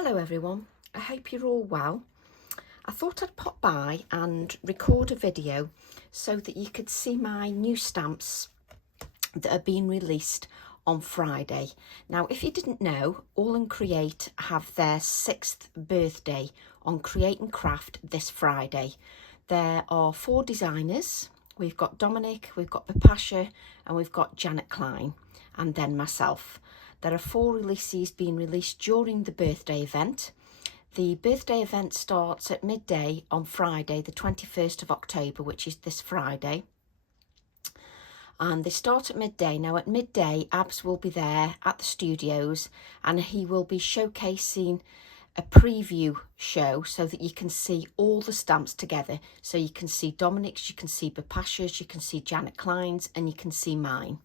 Hello everyone, I hope you're all well. I thought I'd pop by and record a video so that you could see my new stamps that are being released on Friday. Now, if you didn't know, All and Create have their 6th birthday on Create and Craft this Friday. There are 4 designers. We've got Dominic, we've got Papasha, and we've got Janet Klein, and then myself. There are 4 releases being released during the birthday event. The birthday event starts at midday on Friday, the 21st of October, which is this Friday. And they start at midday. Now, at midday, Abs will be there at the studios and he will be showcasing a preview show so that you can see all the stamps together. So you can see Dominic's, you can see Papasha's, you can see Janet Klein's, and you can see mine.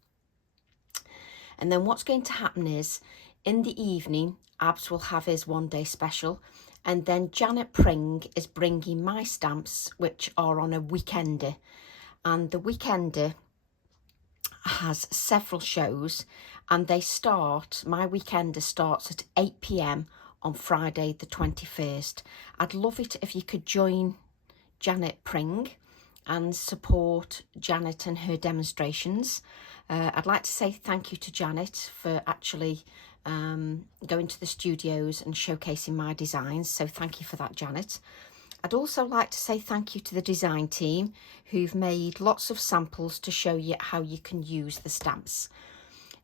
And then what's going to happen is, in the evening, Abs will have his one-day special, and then Janet Pring is bringing my stamps, which are on a weekender. And the weekender has several shows, and my weekender starts at 8 p.m. on Friday the 21st. I'd love it if you could join Janet Pring and support Janet and her demonstrations. I'd like to say thank you to Janet for actually going to the studios and showcasing my designs, so thank you for that, Janet. I'd also like to say thank you to the design team who've made lots of samples to show you how you can use the stamps.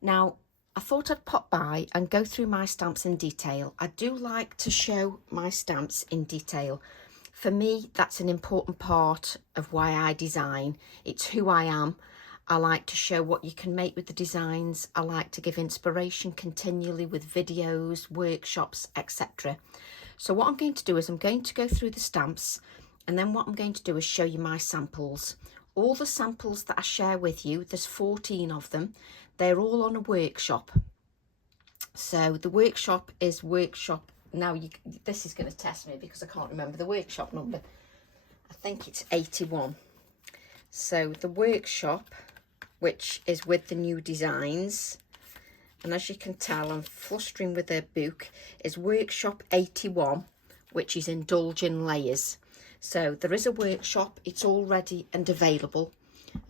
Now, I thought I'd pop by and go through my stamps in detail. I do like to show my stamps in detail. For me, that's an important part of why I design. It's who I am. I like to show what you can make with the designs. I like to give inspiration continually with videos, workshops, etc. So what I'm going to do is I'm going to go through the stamps, and then what I'm going to do is show you my samples. All the samples that I share with you, there's 14 of them, they're all on a workshop. So the workshop is now this is going to test me because I can't remember the workshop number. I think it's 81. So the workshop, which is with the new designs, and as you can tell, I'm flustering with a book, is workshop 81, which is Indulging Layers. So there is a workshop, it's all ready and available,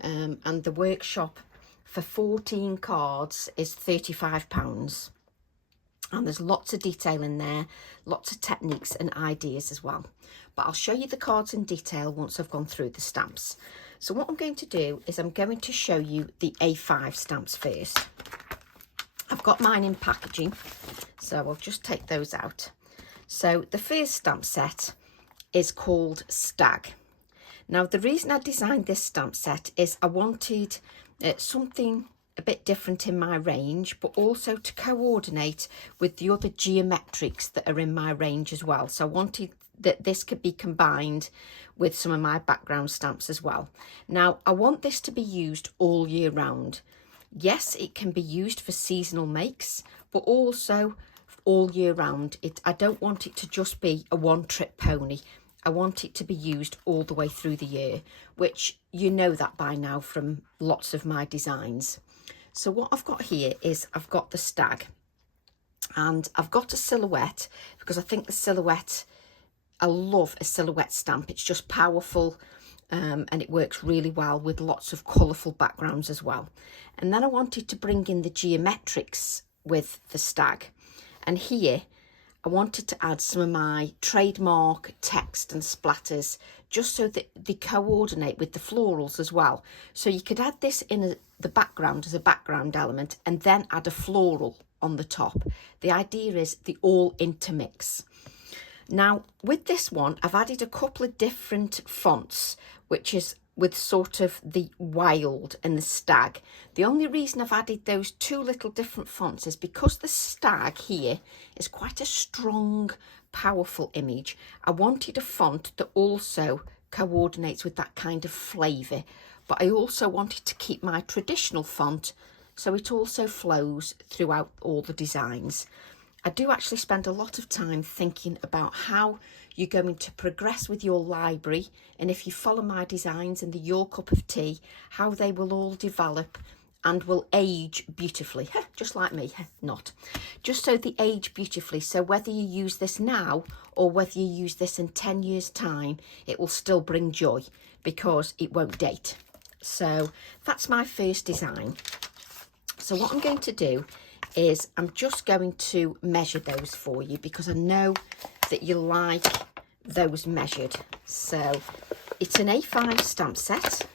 and the workshop for 14 cards is £35. And there's lots of detail in there, lots of techniques and ideas as well. But I'll show you the cards in detail once I've gone through the stamps. So what I'm going to do is I'm going to show you the A5 stamps first. I've got mine in packaging, so I'll just take those out. So the first stamp set is called Stag. Now, the reason I designed this stamp set is I wanted something a bit different in my range, but also to coordinate with the other geometrics that are in my range as well. So I wanted that this could be combined with some of my background stamps as well. Now, I want this to be used all year round. Yes, it can be used for seasonal makes, but also all year round. I don't want it to just be a one-trick pony. I want it to be used all the way through the year, which you know that by now from lots of my designs. So what I've got here is I've got the Stag, and I've got a silhouette because I think the silhouette, I love a silhouette stamp. It's just powerful. And it works really well with lots of colourful backgrounds as well. And then I wanted to bring in the geometrics with the Stag. And here I wanted to add some of my trademark text and splatters, just so that they coordinate with the florals as well. So you could add this in the background as a background element and then add a floral on the top. The idea is they all intermix. Now, with this one, I've added a couple of different fonts, which is with sort of the Wild and the Stag. The only reason I've added those 2 little different fonts is because the Stag here is quite a strong, powerful image. I wanted a font that also coordinates with that kind of flavour, but I also wanted to keep my traditional font so it also flows throughout all the designs. I do actually spend a lot of time thinking about how you're going to progress with your library, and if you follow my designs and the Your Cup of Tea, how they will all develop and will age beautifully, just like me, not. Just so they age beautifully, so whether you use this now or whether you use this in 10 years' time, it will still bring joy because it won't date. So that's my first design. So what I'm going to do is I'm just going to measure those for you because I know that you like those measured. So it's an A5 stamp set.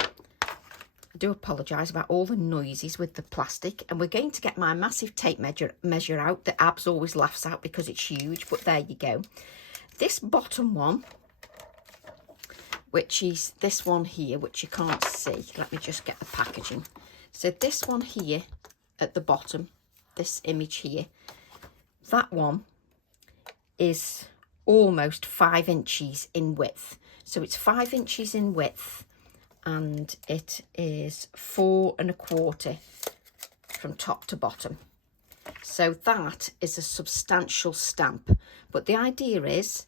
I do apologise about all the noises with the plastic, and we're going to get my massive tape measure out that Abs always laughs at because it's huge, but there you go. This bottom one, which is this one here, which you can't see, let me just get the packaging. So this one here at the bottom, this image here, that one is almost 5 inches in width. So it's 5 inches in width and it is 4 1/4 from top to bottom. So that is a substantial stamp. But the idea is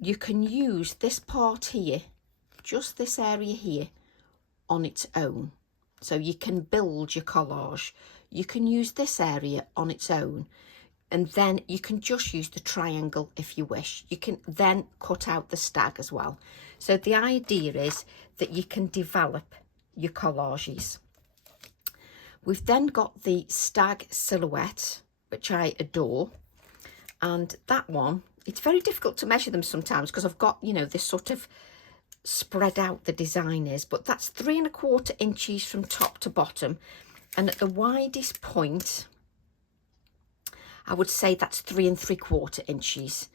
you can use this part here, just this area here, on its own. So you can build your collage. You can use this area on its own, and then you can just use the triangle if you wish. You can then cut out the stag as well. So the idea is that you can develop your collages. We've then got the Stag Silhouette, which I adore. And that one, it's very difficult to measure them sometimes because I've got, you know, this sort of spread out the design is, but that's 3 1/4 inches from top to bottom, and at the widest point I would say that's 3 3/4 inches.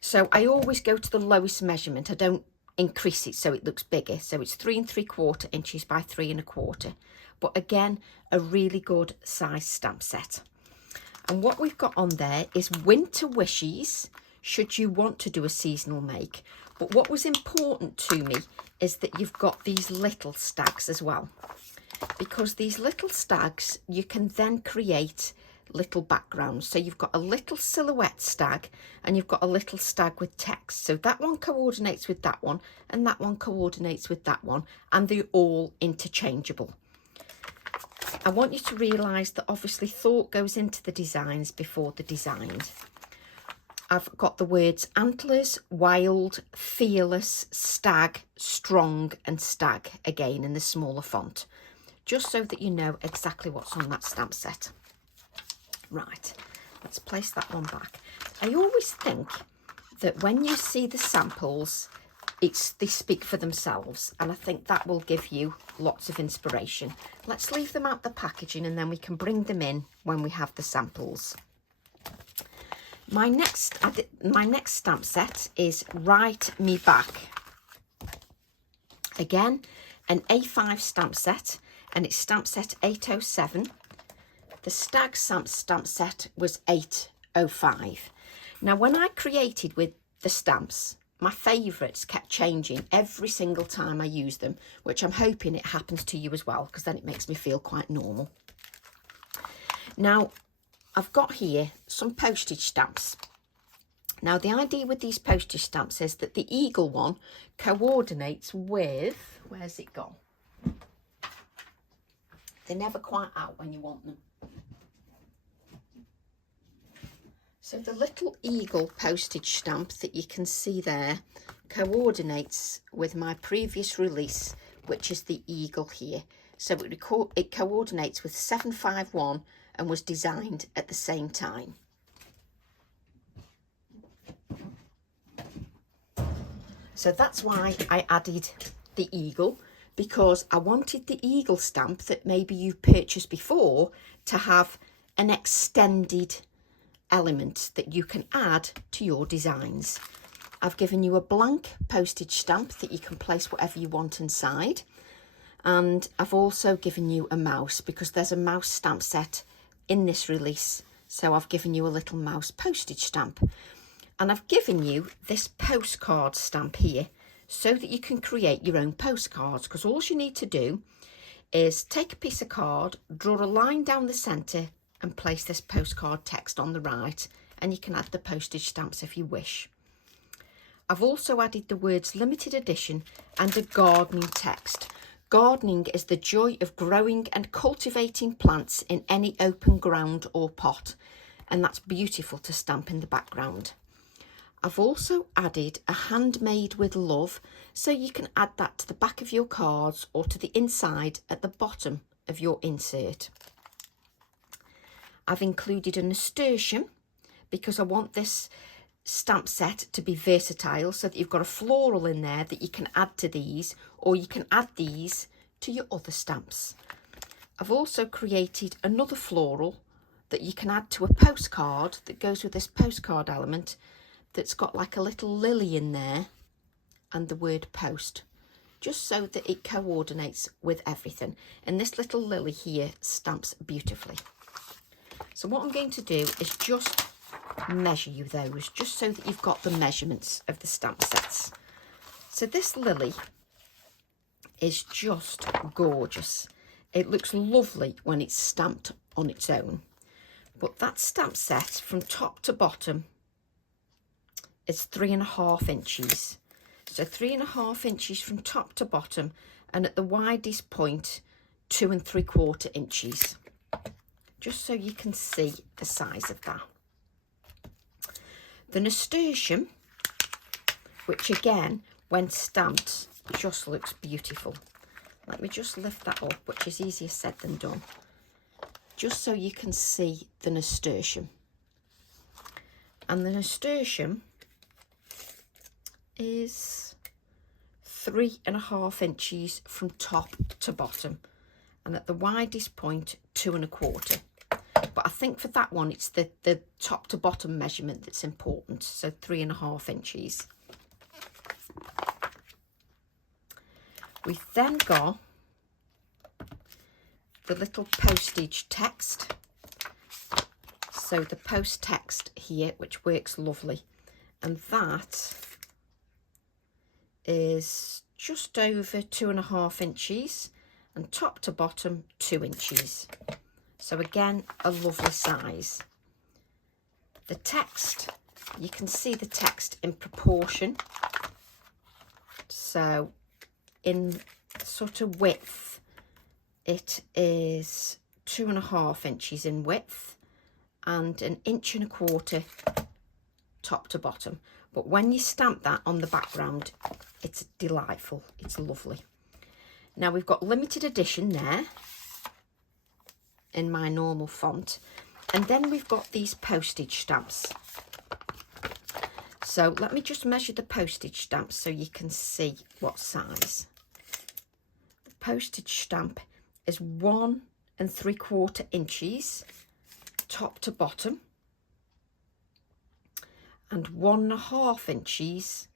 So I always go to the lowest measurement. I don't increase it so it looks bigger. So it's 3 3/4 inches by 3 1/4, but again a really good size stamp set. And what we've got on there is winter wishes should you want to do a seasonal make. But what was important to me is that you've got these little stags as well, because these little stags you can then create little backgrounds. So you've got a little silhouette stag and you've got a little stag with text. So that one coordinates with that one and that one coordinates with that one, and they're all interchangeable. I want you to realise that obviously thought goes into the designs before the designs. I've got the words antlers, wild, fearless, stag, strong and stag again in the smaller font, just so that you know exactly what's on that stamp set. Right, let's place that one back. I always think that when you see the samples, they speak for themselves, and I think that will give you lots of inspiration. Let's leave them out the packaging and then we can bring them in when we have the samples. My next stamp set is Write Me Back. Again, an A5 stamp set, and it's stamp set 807. The Stag stamp set was 805. Now, when I created with the stamps, my favourites kept changing every single time I use them, which I'm hoping it happens to you as well, because then it makes me feel quite normal. Now, I've got here some postage stamps. Now, the idea with these postage stamps is that the eagle one coordinates with, where's it gone? They're never quite out when you want them. So the little eagle postage stamp that you can see there coordinates with my previous release, which is the eagle here. So it coordinates with 751 and was designed at the same time. So that's why I added the eagle, because I wanted the eagle stamp that maybe you've purchased before to have an extended element that you can add to your designs. I've given you a blank postage stamp that you can place whatever you want inside, and I've also given you a mouse because there's a mouse stamp set in this release, so I've given you a little mouse postage stamp. And I've given you this postcard stamp here so that you can create your own postcards, because all you need to do is take a piece of card, draw a line down the centre and place this postcard text on the right, and you can add the postage stamps if you wish. I've also added the words limited edition and a gardening text. Gardening is the joy of growing and cultivating plants in any open ground or pot, and that's beautiful to stamp in the background. I've also added a handmade with love, so you can add that to the back of your cards or to the inside at the bottom of your insert. I've included a nasturtium because I want this stamp set to be versatile, so that you've got a floral in there that you can add to these, or you can add these to your other stamps. I've also created another floral that you can add to a postcard that goes with this postcard element, that's got like a little lily in there and the word post, just so that it coordinates with everything. And this little lily here stamps beautifully. So what I'm going to do is just measure you those, just so that you've got the measurements of the stamp sets. So this lily is just gorgeous. It looks lovely when it's stamped on its own, but that stamp set from top to bottom is 3.5 inches. So 3.5 inches from top to bottom, and at the widest point 2 3/4 inches, just so you can see the size of that. The nasturtium, which again when stamped just looks beautiful. Let me just lift that up, which is easier said than done, just so you can see the nasturtium. And the nasturtium is 3.5 inches from top to bottom, and at the widest point 2 1/4. But I think for that one it's the top to bottom measurement that's important, so 3.5 inches. We've then got the little postage text, so the post text here, which works lovely, and that is just over 2.5 inches, and top to bottom 2 inches. So again, a lovely size. The text, you can see the text in proportion. So in sort of width, it is 2.5 inches in width and 1.25 inches top to bottom. But when you stamp that on the background, it's delightful, it's lovely. Now we've got limited edition there in my normal font, and then we've got these postage stamps. So let me just measure the postage stamps so you can see what size. The postage stamp is 1 3/4 inches top to bottom, and 1.5 inches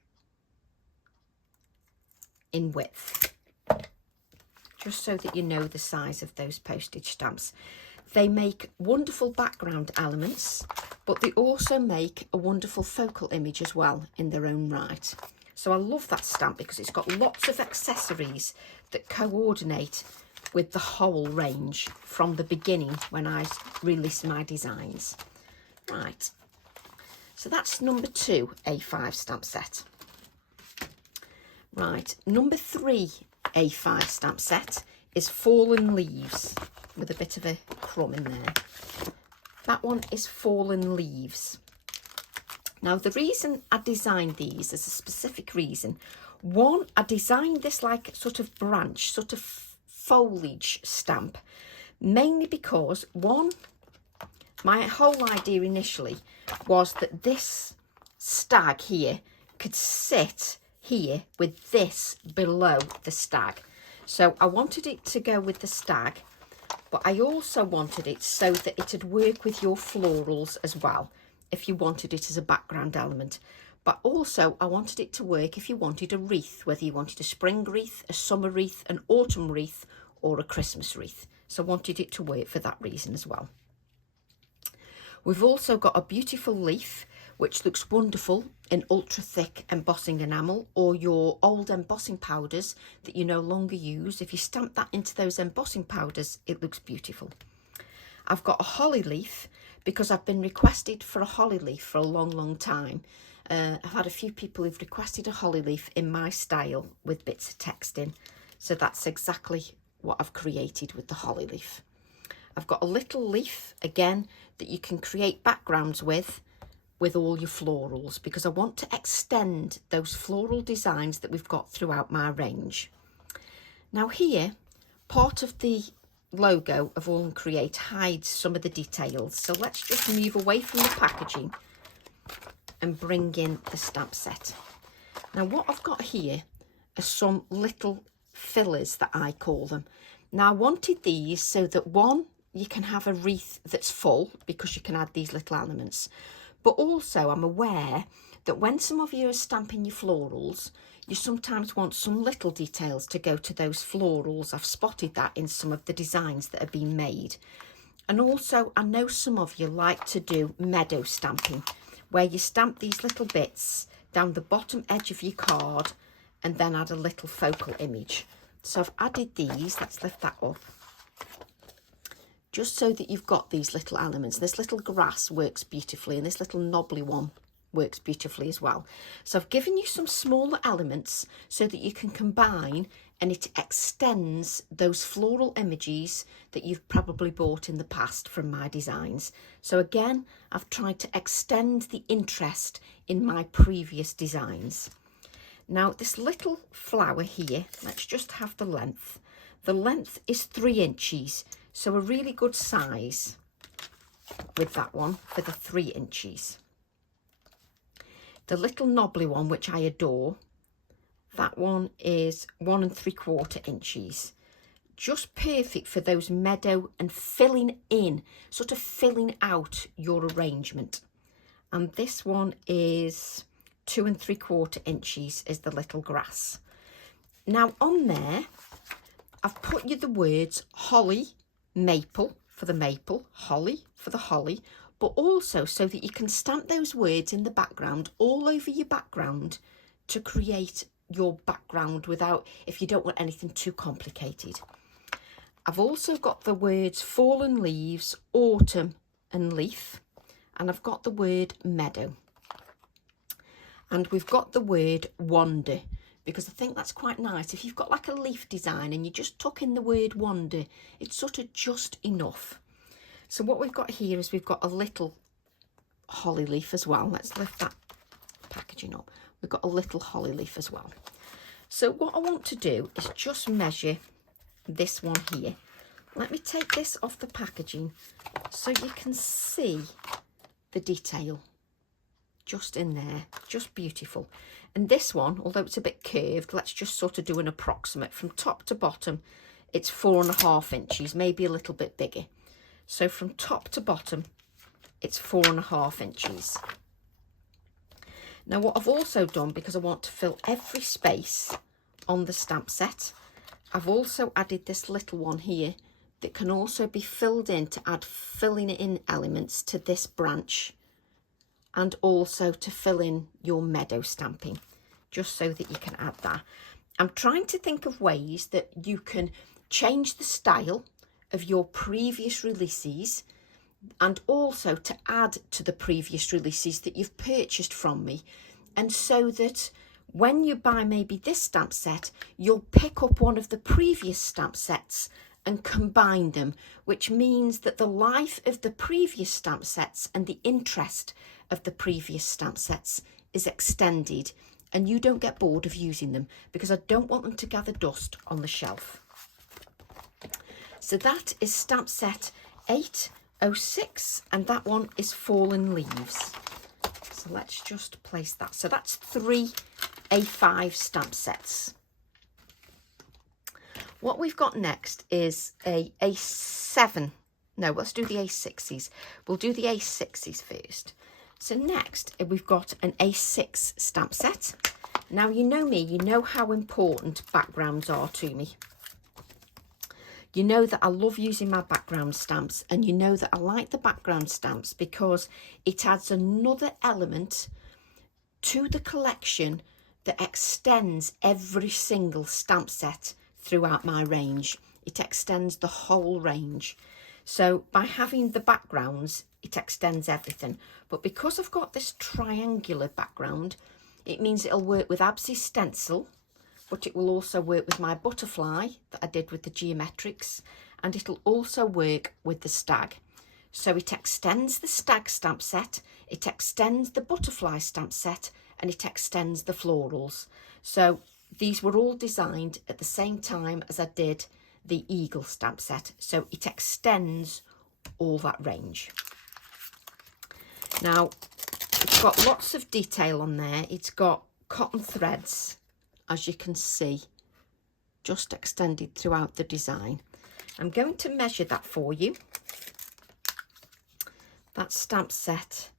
in width, just so that you know the size of those postage stamps. They make wonderful background elements, but they also make a wonderful focal image as well in their own right. So I love that stamp because it's got lots of accessories that coordinate with the whole range from the beginning when I released my designs. Right, so that's number 2 A5 stamp set. Right, number 3 A5 stamp set is Fallen Leaves, with a bit of a crumb in there. That one is Fallen Leaves. Now the reason I designed these, there's a specific reason. One, I designed this like sort of branch, sort of foliage stamp, mainly because one, my whole idea initially was that this stag here could sit here with this below the stag. So I wanted it to go with the stag, but I also wanted it so that it'd work with your florals as well, if you wanted it as a background element. But also I wanted it to work if you wanted a wreath, whether you wanted a spring wreath, a summer wreath, an autumn wreath, or a Christmas wreath. So I wanted it to work for that reason as well. We've also got a beautiful leaf, which looks wonderful in ultra thick embossing enamel, or your old embossing powders that you no longer use. If you stamp that into those embossing powders, it looks beautiful. I've got a holly leaf because I've been requested for a holly leaf for a long time. I've had a few people who've requested a holly leaf in my style with bits of text in. So that's exactly what I've created with the holly leaf. I've got a little leaf, again, that you can create backgrounds with all your florals, because I want to extend those floral designs that we've got throughout my range. Now here, part of the logo of All and Create hides some of the details. So let's just move away from the packaging and bring in the stamp set. Now what I've got here are some little fillers, that I call them. Now I wanted these so that, one, you can have a wreath that's full because you can add these little elements. But also I'm aware that when some of you are stamping your florals, you sometimes want some little details to go to those florals. I've spotted that in some of the designs that have been made. And also I know some of you like to do meadow stamping, where you stamp these little bits down the bottom edge of your card and then add a little focal image. So I've added these, let's lift that up, just so that you've got these little elements. This little grass works beautifully, and this little knobbly one works beautifully as well. So I've given you some smaller elements so that you can combine, and it extends those floral images that you've probably bought in the past from my designs. So again, I've tried to extend the interest in my previous designs. Now this little flower here, let's just have the length. The length is 3 inches. So a really good size with that one for the 3 inches. The little knobbly one, which I adore, that one is 1 3/4 inches. Just perfect for those meadow and filling in, sort of filling out your arrangement. And this one is 2 3/4 inches is the little grass. Now on there, I've put you the words holly, maple for the maple, holly for the holly, but also so that you can stamp those words in the background, all over your background, to create your background without, if you don't want anything too complicated. I've also got the words fallen leaves, autumn and leaf, and I've got the word meadow. And we've got the word wander, because I think that's quite nice. If you've got like a leaf design and you just tuck in the word wander, it's sort of just enough. So what we've got here is we've got a little holly leaf as well. Let's lift that packaging up. We've got a little holly leaf as well. So what I want to do is just measure this one here. Let me take this off the packaging so you can see the detail just in there, just beautiful. And this one, although it's a bit curved, let's just sort of do an approximate. From top to bottom, it's 4 1/2 inches, maybe a little bit bigger. So from top to bottom, it's 4 1/2 inches. Now what I've also done, because I want to fill every space on the stamp set, I've also added this little one here that can also be filled in to add filling in elements to this branch, and also to fill in your meadow stamping, just so that you can add that. I'm trying to think of ways that you can change the style of your previous releases, and also to add to the previous releases that you've purchased from me, and so that when you buy maybe this stamp set, you'll pick up one of the previous stamp sets and combine them, which means that the life of the previous stamp sets and the interest of the previous stamp sets is extended, and you don't get bored of using them, because I don't want them to gather dust on the shelf. So that is stamp set 806, and that one is Fallen Leaves. So let's just place that. So that's 3 A5 stamp sets. What we've got next is a A7. No, let's do the A6s. We'll do the A6s first. So next, we've got an A6 stamp set. Now, you know me, you know how important backgrounds are to me. You know that I love using my background stamps, and you know that I like the background stamps because it adds another element to the collection that extends every single stamp set throughout my range. It extends the whole range. So by having the backgrounds, it extends everything. But because I've got this triangular background, it means it'll work with Absy stencil, but it will also work with my butterfly that I did with the geometrics, and it'll also work with the stag. So it extends the stag stamp set, it extends the butterfly stamp set, and it extends the florals. So these were all designed at the same time as I did the eagle stamp set. So it extends all that range. Now, it's got lots of detail on there. It's got cotton threads, as you can see, just extended throughout the design. I'm going to measure that for you. That stamp set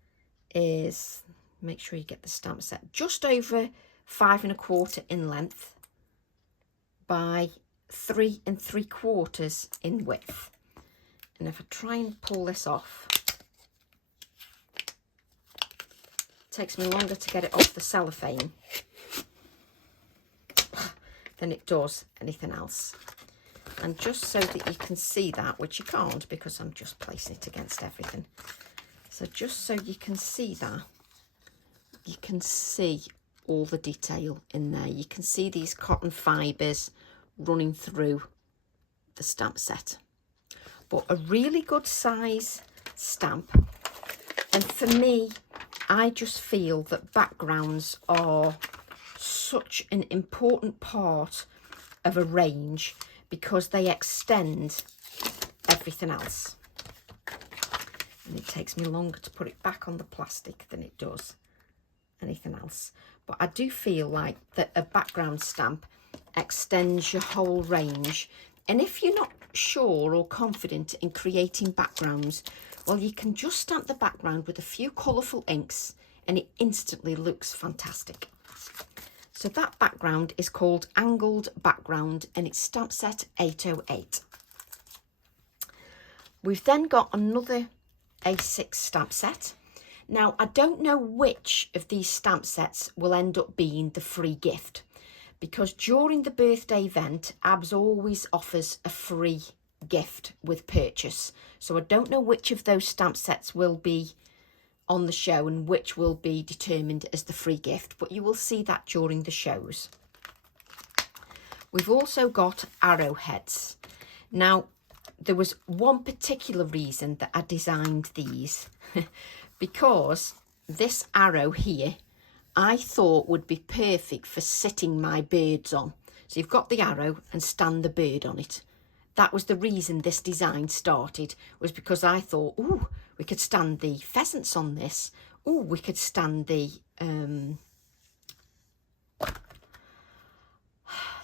is, make sure you get the stamp set, just over 5 1/4 in length by 3 3/4 in width. And if I try and pull this off, it takes me longer to get it off the cellophane than it does anything else. And just so that you can see that, which you can't because I'm just placing it against everything. So just so you can see that, you can see all the detail in there. You can see these cotton fibres running through the stamp set. But a really good size stamp. And for me, I just feel that backgrounds are such an important part of a range because they extend everything else. And it takes me longer to put it back on the plastic than it does anything else. But I do feel like that a background stamp extends your whole range. And if you're not sure or confident in creating backgrounds, well, you can just stamp the background with a few colourful inks and it instantly looks fantastic. So that background is called Angled Background and it's stamp set 808. We've then got another A6 stamp set. Now, I don't know which of these stamp sets will end up being the free gift because during the birthday event, Abs always offers a free gift with purchase. So I don't know which of those stamp sets will be on the show and which will be determined as the free gift, but you will see that during the shows. We've also got arrowheads. Now, there was one particular reason that I designed these because this arrow here I thought would be perfect for sitting my birds on. So you've got the arrow and stand the bird on it. That was the reason this design started, was because I thought, ooh, we could stand the pheasants on this. Ooh, we could stand the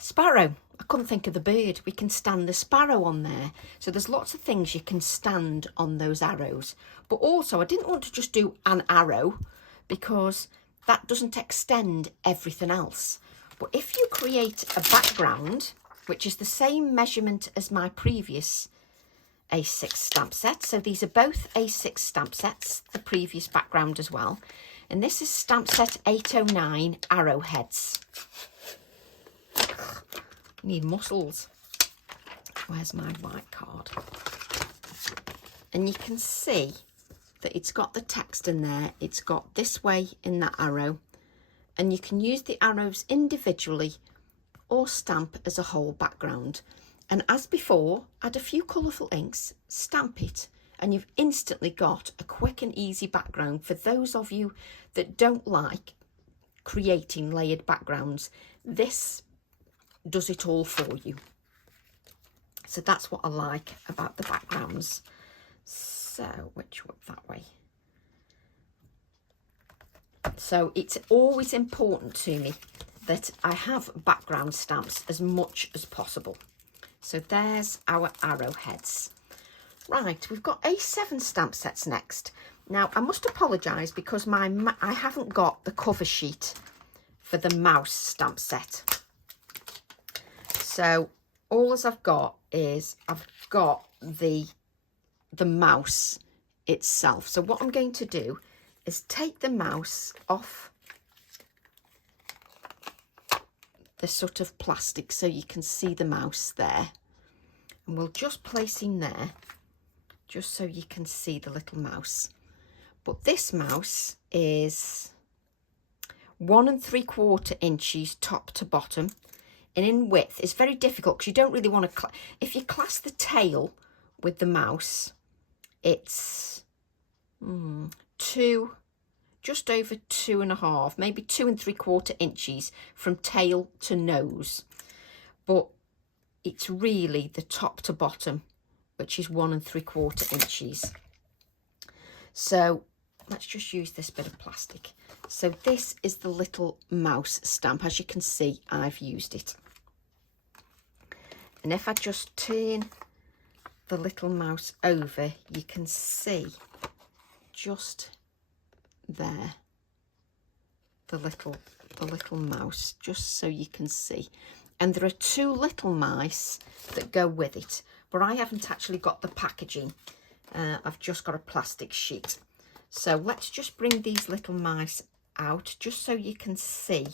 sparrow. I couldn't think of the bird. We can stand the sparrow on there. So there's lots of things you can stand on those arrows. But also, I didn't want to just do an arrow because that doesn't extend everything else. But if you create a background, which is the same measurement as my previous A6 stamp set. So these are both A6 stamp sets, the previous background as well. And this is stamp set 809 arrowheads. Need muscles. Where's my white card? And you can see that it's got the text in there. It's got this way in that arrow. And you can use the arrows individually or stamp as a whole background. And as before, add a few colourful inks, stamp it, and you've instantly got a quick and easy background for those of you that don't like creating layered backgrounds. This does it all for you. So that's what I like about the backgrounds. So, which way? That way. So it's always important to me that I have background stamps as much as possible. So there's our arrowheads. Right, we've got A7 stamp sets next. Now, I must apologise because I haven't got the cover sheet for the mouse stamp set. So all as I've got is I've got the mouse itself. So what I'm going to do is take the mouse off the sort of plastic so you can see the mouse there. And we'll just place him there just so you can see the little mouse. But this mouse is 1 3/4 inches top to bottom. and in width is very difficult because you don't really want to, if you class the tail with the mouse, it's just over 2.5, maybe 2 3/4 inches from tail to nose. But it's really the top to bottom, which is 1 3/4 inches. So let's just use this bit of plastic. So this is the little mouse stamp. As you can see, I've used it. And if I just turn the little mouse over, you can see just there the little mouse, just so you can see. And there are 2 little mice that go with it, but I haven't actually got the packaging. I've just got a plastic sheet. So let's just bring these little mice out just so you can see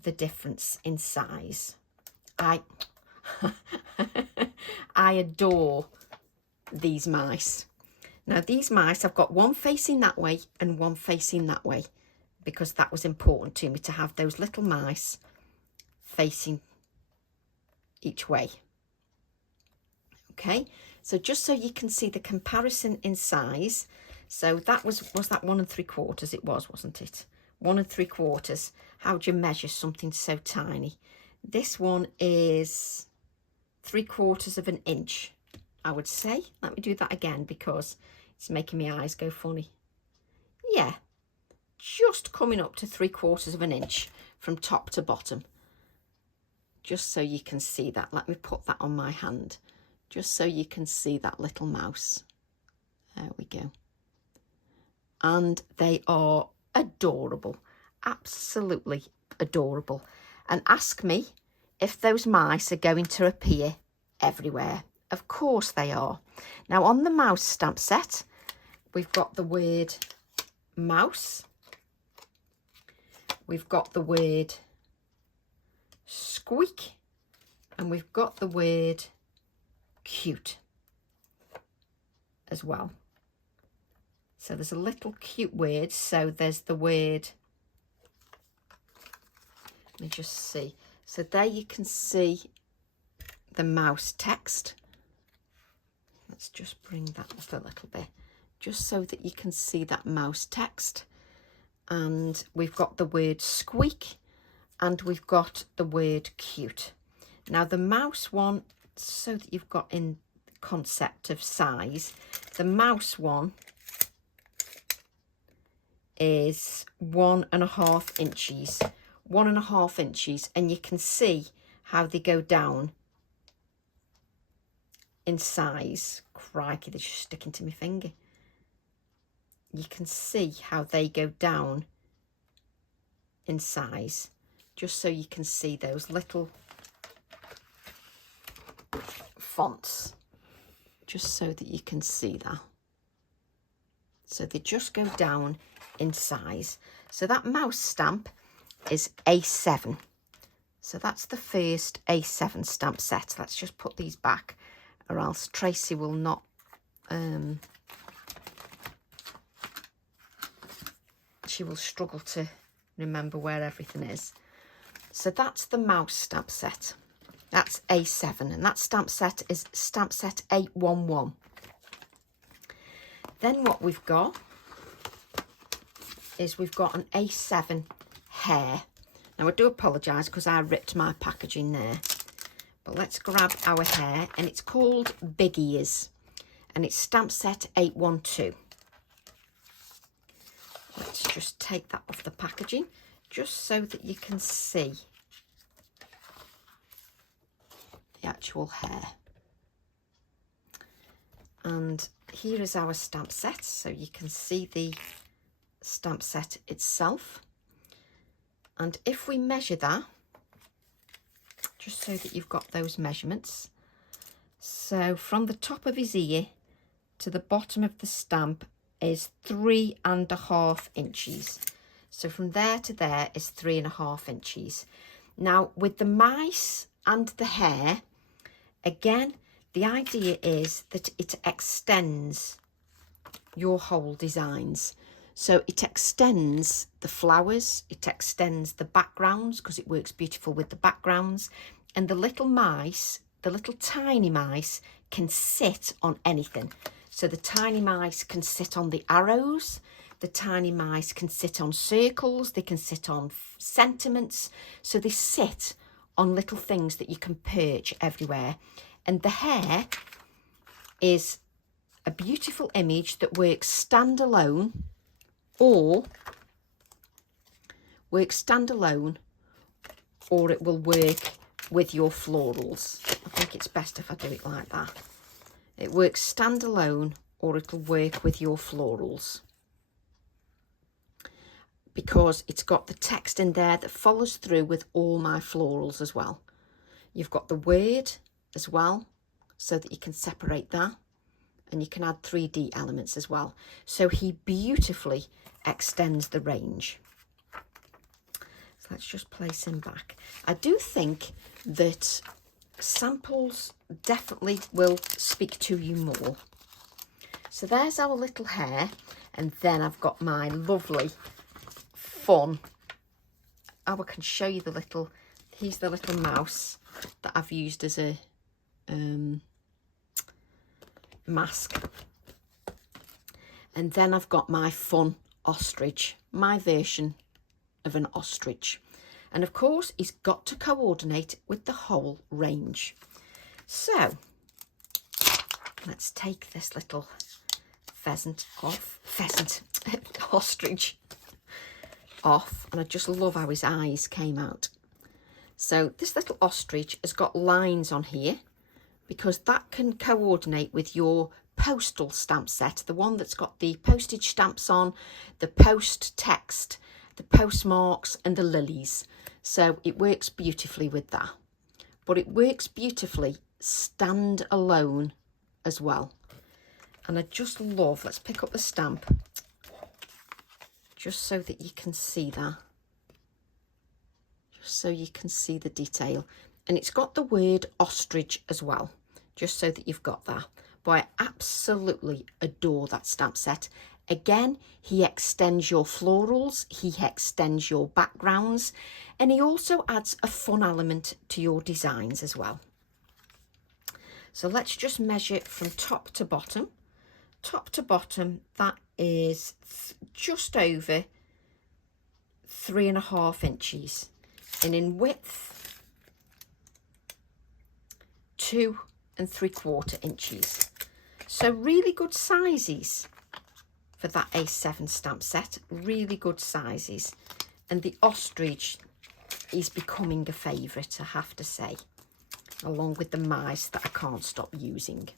the difference in size. I adore these mice. Now these mice, I've got one facing that way and one facing that way, because that was important to me to have those little mice facing each way. Okay, so just so you can see the comparison in size. So that was that 1 3/4? It was, wasn't it? 1 3/4. How do you measure something so tiny? This one is 3/4 of an inch, I would say. Let me do that again because it's making my eyes go funny. Yeah, just coming up to 3/4 of an inch from top to bottom. Just so you can see that. Let me put that on my hand, just so you can see that little mouse. There we go. And they are adorable, absolutely adorable. And ask me if those mice are going to appear everywhere. Of course they are. Now on the mouse stamp set, we've got the word mouse, we've got the word squeak, and we've got the word cute as well. So there's a little cute word. So there's the word, let me just see. So there you can see the mouse text. Let's just bring that up a little bit, just so that you can see that mouse text. And we've got the word squeak, and we've got the word cute. Now the mouse one, so that you've got in the concept of size, the mouse one is 1 1/2 inches. 1 1/2 inches, and you can see how they go down in size. Crikey, they're just sticking to my finger. You can see how they go down in size, just so you can see those little fonts, just so that you can see that. So they just go down in size. So that mouse stamp is A7. So that's the first A7 stamp set. Let's just put these back, or else Tracy will not she will struggle to remember where everything is. So that's the mouse stamp set. That's A7, and that stamp set is stamp set 811. Then what we've got is we've got an A7 hare. Now I do apologise because I ripped my packaging there, but let's grab our hare, and it's called Big Ears, and it's stamp set 812. Let's just take that off the packaging, just so that you can see the actual hare. And here is our stamp set, so you can see the stamp set itself. And if we measure that, just so that you've got those measurements, so from the top of his ear to the bottom of the stamp is 3 1/2 inches. So from there to there is 3 1/2 inches. Now with the mice and the hare, again, the idea is that it extends your whole designs. So it extends the flowers, it extends the backgrounds because it works beautiful with the backgrounds, and the little mice, the little tiny mice, can sit on anything. So the tiny mice can sit on the arrows, the tiny mice can sit on circles, they can sit on sentiments, so they sit on little things that you can perch everywhere. And the hare is a beautiful image that works standalone or it will work with your florals. I think it's best if I do it like that. It works standalone or it'll work with your florals, because it's got the text in there that follows through with all my florals as well. You've got the word as well, so that you can separate that, and you can add 3D elements as well. So he beautifully extends the range. So let's just place him back. I do think that samples definitely will speak to you more. So there's our little hare, and then I've got my lovely fun. Oh, I can show you the little, he's the little mouse that I've used as a mask. And then I've got my fun ostrich, my version of an ostrich. And of course, he's got to coordinate with the whole range. So let's take this little ostrich off. And I just love how his eyes came out. So this little ostrich has got lines on here, because that can coordinate with your postal stamp set, the one that's got the postage stamps on, the post text, the postmarks and the lilies. So it works beautifully with that. But it works beautifully stand alone as well. And I just love, let's pick up the stamp, just so that you can see that. Just so you can see the detail. And it's got the word ostrich as well, just so that you've got that. But I absolutely adore that stamp set. Again, he extends your florals, he extends your backgrounds, and he also adds a fun element to your designs as well. So let's just measure it from top to bottom. Top to bottom, that is just over 3.5 inches. And in width, 2 3/4 inches. So really good sizes for that A7 stamp set, really good sizes. And the ostrich is becoming a favourite, I have to say, along with the mice that I can't stop using.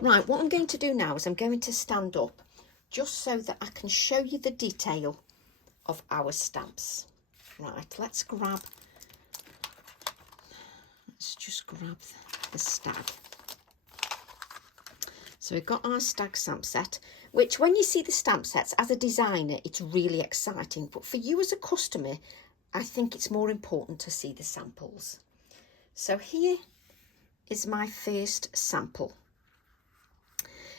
Right, what I'm going to do now is I'm going to stand up just so that I can show you the detail of our stamps. Right, let's just grab the stag. So we've got our stag stamp set, which when you see the stamp sets as a designer, it's really exciting. But for you as a customer, I think it's more important to see the samples. So here is my first sample.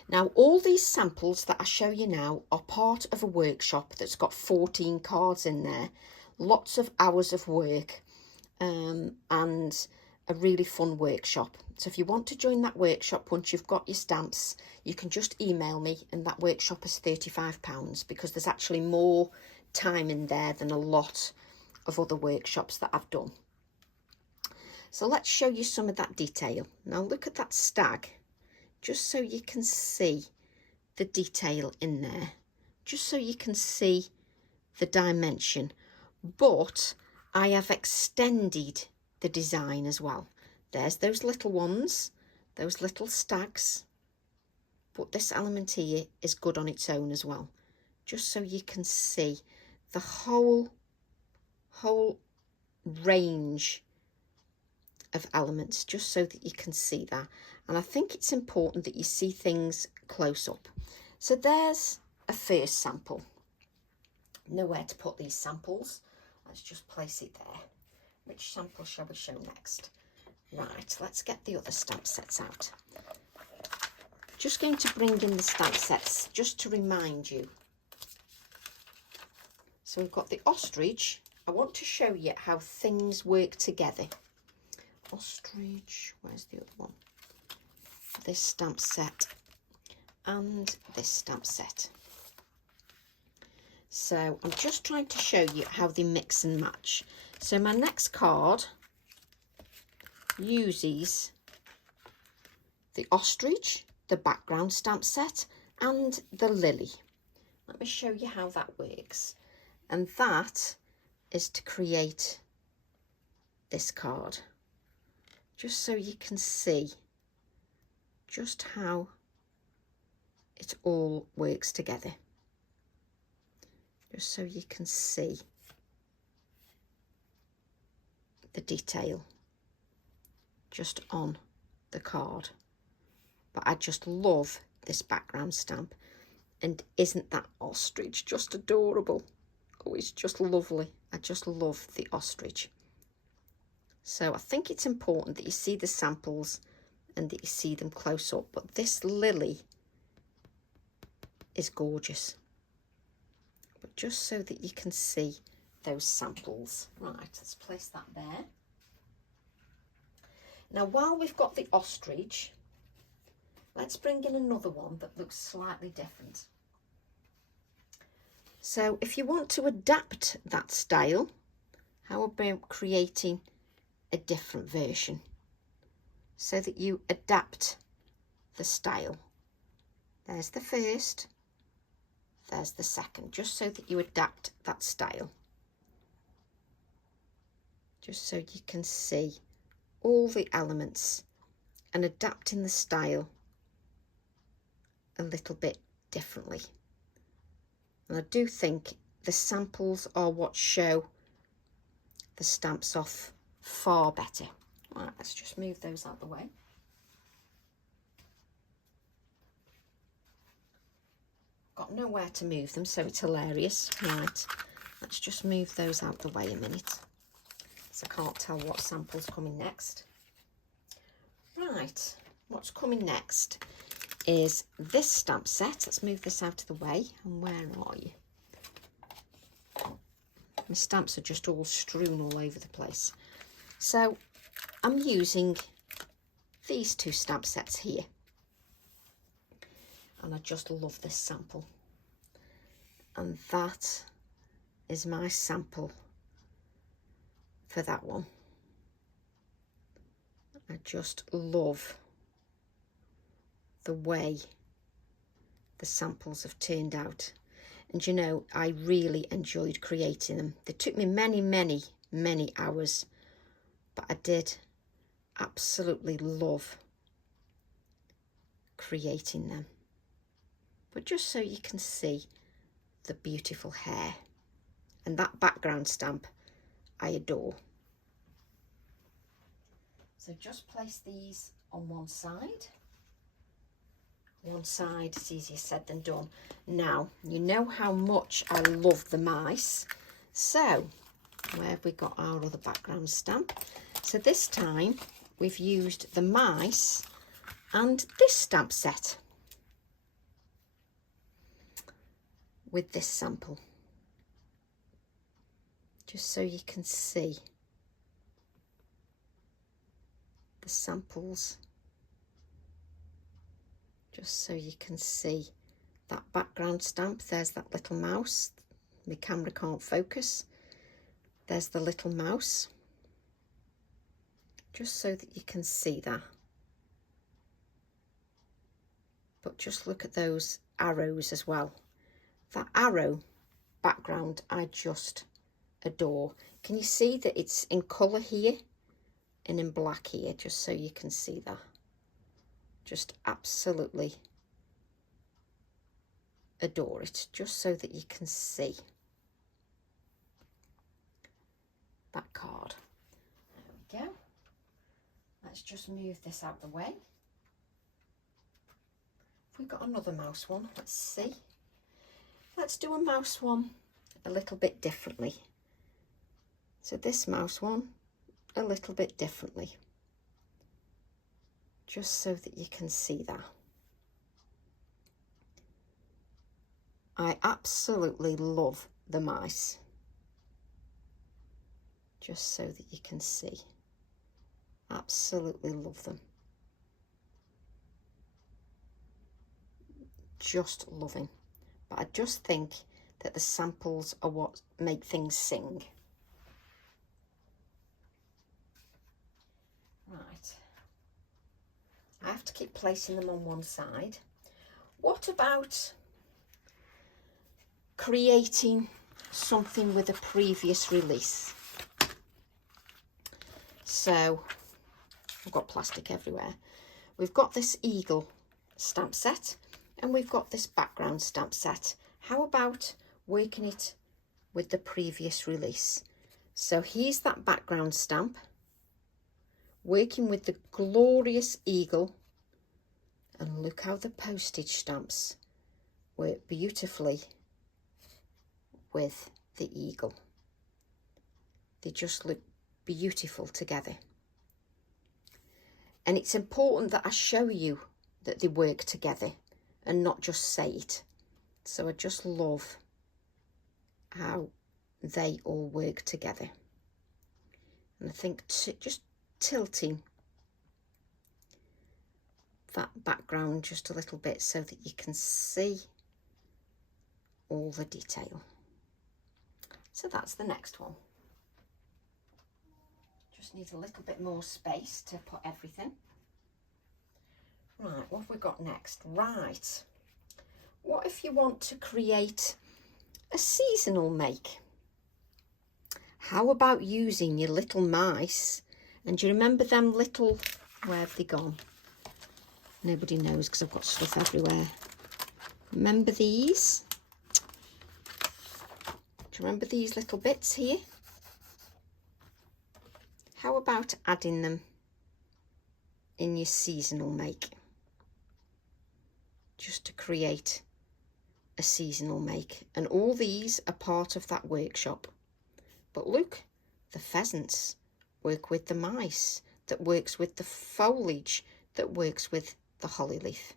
Now, all these samples that I show you now are part of a workshop that's got 14 cards in there, lots of hours of work, and a really fun workshop. So if you want to join that workshop once you've got your stamps, you can just email me, and that workshop is £35, because there's actually more time in there than a lot of other workshops that I've done. So let's show you some of that detail. Now look at that stag, just so you can see the detail in there, just so you can see the dimension. But I have extended the design as well. There's those little ones, those little stags, but this element here is good on its own as well, just so you can see the whole range of elements, just so that you can see that. And I think it's important that you see things close up. So there's a first sample. Nowhere to put these samples, let's just place it there. Which sample shall we show next? Right, let's get the other stamp sets out. Just going to bring in the stamp sets just to remind you. So we've got the ostrich. I want to show you how things work together. Ostrich, where's the other one? This stamp set and this stamp set. So I'm just trying to show you how they mix and match. So my next card uses the ostrich, the background stamp set, and the lily. Let me show you how that works. And that is to create this card, just so you can see just how it all works together. Just so you can see the detail just on the card. But I just love this background stamp. And isn't that ostrich just adorable? Oh, it's just lovely. I just love the ostrich. So I think it's important that you see the samples and that you see them close up. But this lily is gorgeous. But just so that you can see those samples. Right, let's place that there. Now, while we've got the ostrich, let's bring in another one that looks slightly different. So if you want to adapt that style, how about creating a different version so that you adapt the style? There's the first, there's the second, just so that you adapt that style. Just so you can see all the elements and adapting the style a little bit differently. And I do think the samples are what show the stamps off far better. Right, let's just move those out of the way. Got nowhere to move them, so it's hilarious. Right, let's just move those out the way a minute, so I can't tell what sample's coming next. Right, what's coming next is this stamp set. Let's move this out of the way. And where are you? My stamps are just all strewn all over the place. So I'm using these two stamp sets here. And I just love this sample. And that is my sample for that one. I just love the way the samples have turned out. And you know, I really enjoyed creating them. They took me many hours, but I did absolutely love creating them. But just so you can see the beautiful hair, and that background stamp I adore. So just place these on one side. One side, it's easier said than done. Now, you know how much I love the mice. So, where have we got our other background stamp? So this time, we've used the mice and this stamp set with this sample. Just so you can see the samples. Just so you can see that background stamp. There's that little mouse. My camera can't focus. There's the little mouse. Just so that you can see that. But just look at those arrows as well. That arrow background I just adore. Can you see that it's in colour here and in black here? Just so you can see that. Just absolutely adore it, just so that you can see that card. There we go. Let's just move this out the way. Have we got another mouse one? Let's see. Let's do a mouse one a little bit differently. So this mouse one a little bit differently. Just so that you can see that. I absolutely love the mice. Just so that you can see. Absolutely love them. Just loving. But I just think that the samples are what make things sing. Right. I have to keep placing them on one side. What about creating something with a previous release? So, I've got plastic everywhere. We've got this eagle stamp set and we've got this background stamp set. How about working it with the previous release? So here's that background stamp, working with the glorious eagle, and look how the postage stamps work beautifully with the eagle. They just look beautiful together. And it's important that I show you that they work together and not just say it. So I just love how they all work together. And I think just tilting that background just a little bit so that you can see all the detail. So that's the next one. Just need a little bit more space to put everything. Right, what have we got next? Right, what if you want to create a seasonal make? How about using your little mice? And do you remember them little, where have they gone? Nobody knows because I've got stuff everywhere. Remember these? Do you remember these little bits here? How about adding them in your seasonal make? Just to create a seasonal make. And all these are part of that workshop. But look, the pheasants work with the mice, that works with the foliage, that works with the holly leaf.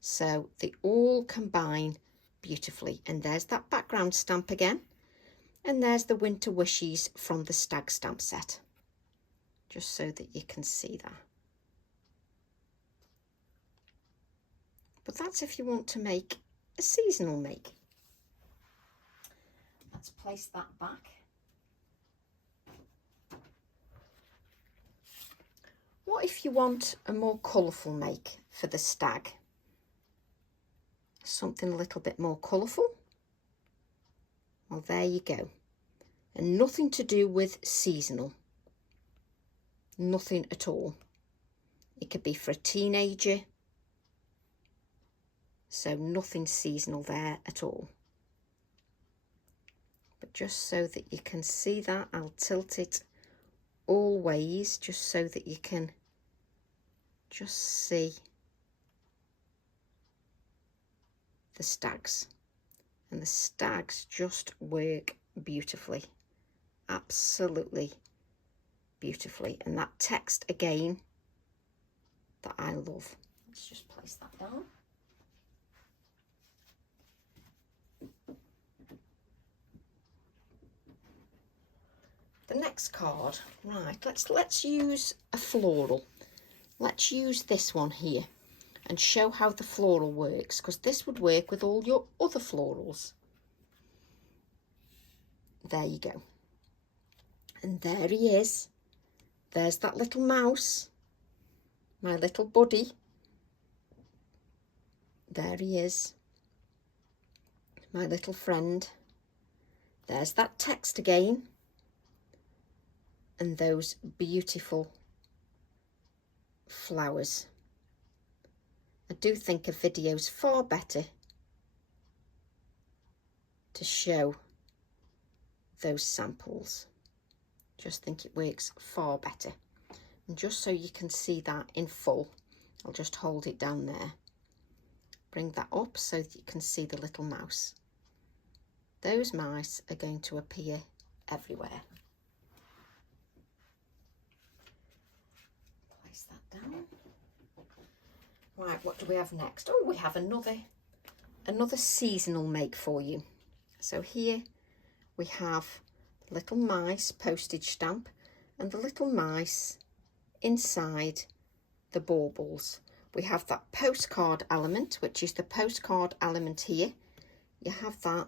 So they all combine beautifully. And there's that background stamp again. And there's the winter wishes from the Stag stamp set. Just so that you can see that. But that's if you want to make a seasonal make. Let's place that back. What if you want a more colourful make for the stag? Something a little bit more colourful? Well, there you go. And nothing to do with seasonal. Nothing at all. It could be for a teenager. So nothing seasonal there at all. But just so that you can see that, I'll tilt it all ways just so that you can just see the stags. And the stags just work beautifully. Absolutely beautifully. And that text again that I love. Let's just place that down. The next card, right, let's use a floral. Let's use this one here and show how the floral works, because this would work with all your other florals. There you go. And there he is. There's that little mouse, my little buddy. There he is, my little friend. There's that text again. And those beautiful flowers. I do think a video's far better to show those samples. Just think it works far better. And just so you can see that in full, I'll just hold it down there. Bring that up so that you can see the little mouse. Those mice are going to appear everywhere. That down. Right, what do we have next? Oh, we have another another seasonal make for you. So here we have the little mice postage stamp and the little mice inside the baubles. We have that postcard element, which is the postcard element here. You have that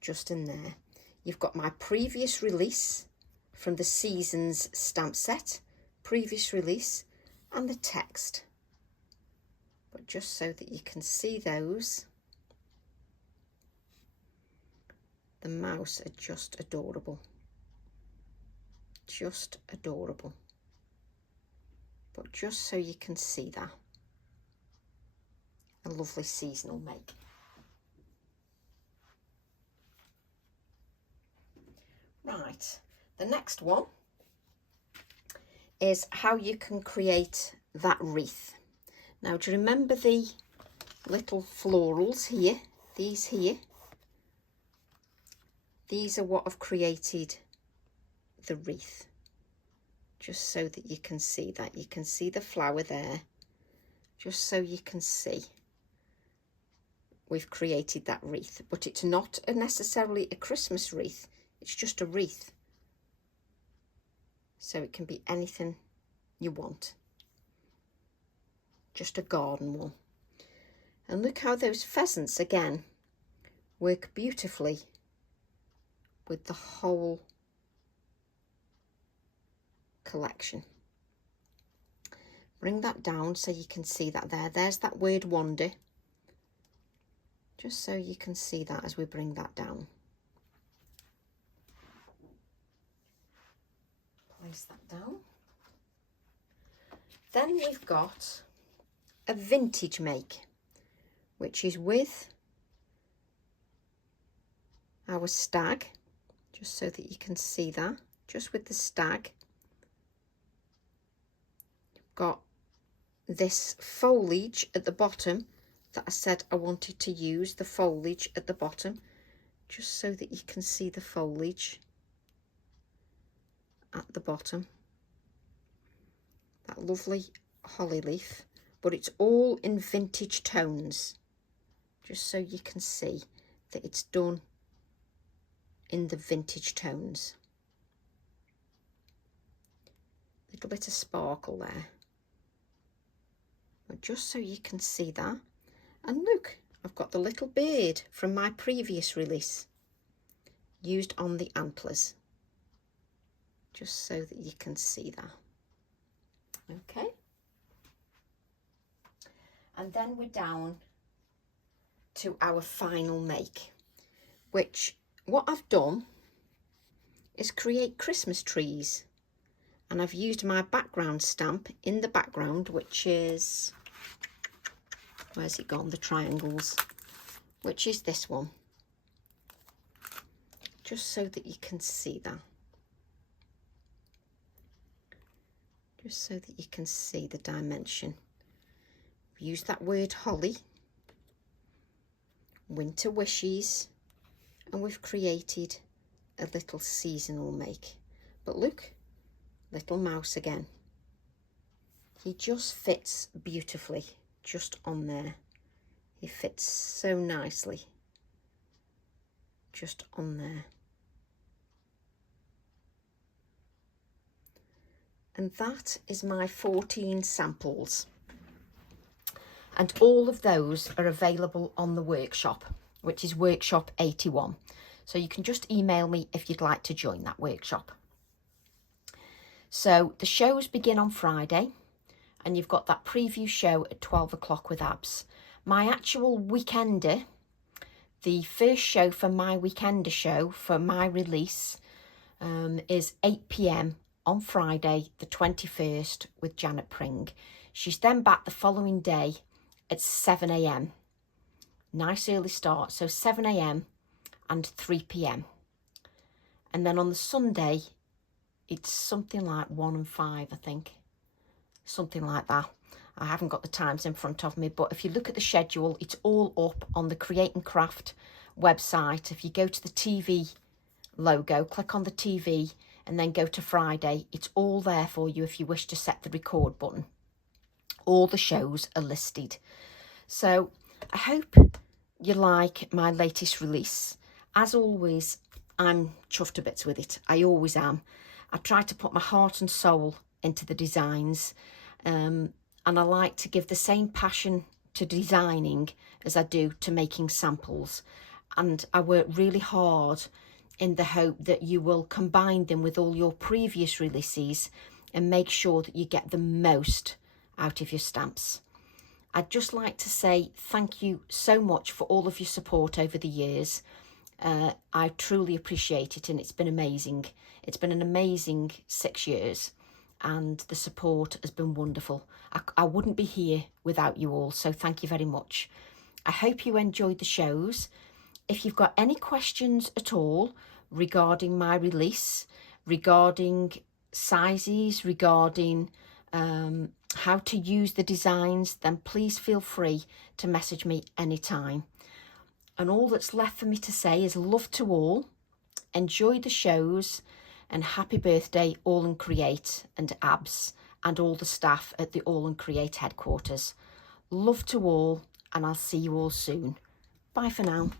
just in there. You've got my previous release from the Seasons stamp set, previous release, and the text. But just so that you can see those, the mouse are just adorable. Just adorable. But just so you can see that, a lovely seasonal make. Right, the next one is how you can create that wreath. Now, do you remember the little florals here? These here? These are what I've created the wreath. Just so that you can see that. You can see the flower there. Just so you can see we've created that wreath. But it's not necessarily a Christmas wreath. It's just a wreath. So it can be anything you want. Just a garden one. And look how those pheasants again work beautifully with the whole collection. Bring that down so you can see that there. There's that word wander. Just so you can see that as we bring that down. Place that down. Then we've got a vintage make, which is with our stag, just so that you can see that, just with the stag. You've got this foliage at the bottom that I said I wanted to use, the foliage at the bottom, just so that you can see the foliage at the bottom. That lovely holly leaf, but it's all in vintage tones, just so you can see that it's done in the vintage tones. Little bit of sparkle there, but just so you can see that. And look, I've got the little bird from my previous release used on the antlers, just so that you can see that. Okay, and then we're down to our final make, which what I've done is create Christmas trees, and I've used my background stamp in the background, which is, where's it gone, the triangles, which is this one, just so that you can see that. Just so that you can see the dimension. We've used that word holly, winter wishes, and we've created a little seasonal make. But look, little mouse again. He just fits beautifully just on there. He fits so nicely just on there. And that is my 14 samples. And all of those are available on the workshop, which is workshop 81. So you can just email me if you'd like to join that workshop. So the shows begin on Friday, and you've got that preview show at 12 o'clock with Abs. My actual weekender, the first show for my weekender show for my release is 8 p.m. on Friday, the 21st, with Janet Pring. She's then back the following day at 7 a.m. Nice early start, so 7 a.m. and 3 p.m. And then on the Sunday, it's something like 1 and 5, I think. Something like that. I haven't got the times in front of me, but if you look at the schedule, it's all up on the Create and Craft website. If you go to the TV logo, click on the TV, and then go to Friday, it's all there for you if you wish to set the record button. All the shows are listed. So I hope you like my latest release. As always, I'm chuffed to bits with it. I always am. I try to put my heart and soul into the designs, and I like to give the same passion to designing as I do to making samples. And I work really hard in the hope that you will combine them with all your previous releases and make sure that you get the most out of your stamps. I'd just like to say thank you so much for all of your support over the years. I truly appreciate it, and it's been amazing. It's been an amazing 6 years, and the support has been wonderful. I wouldn't be here without you all, so thank you very much. I hope you enjoyed the shows. If you've got any questions at all regarding my release, regarding sizes, regarding how to use the designs, then please feel free to message me anytime. And all that's left for me to say is love to all, enjoy the shows, and happy birthday All and Create and Abs and all the staff at the All and Create headquarters. Love to all, and I'll see you all soon. Bye for now.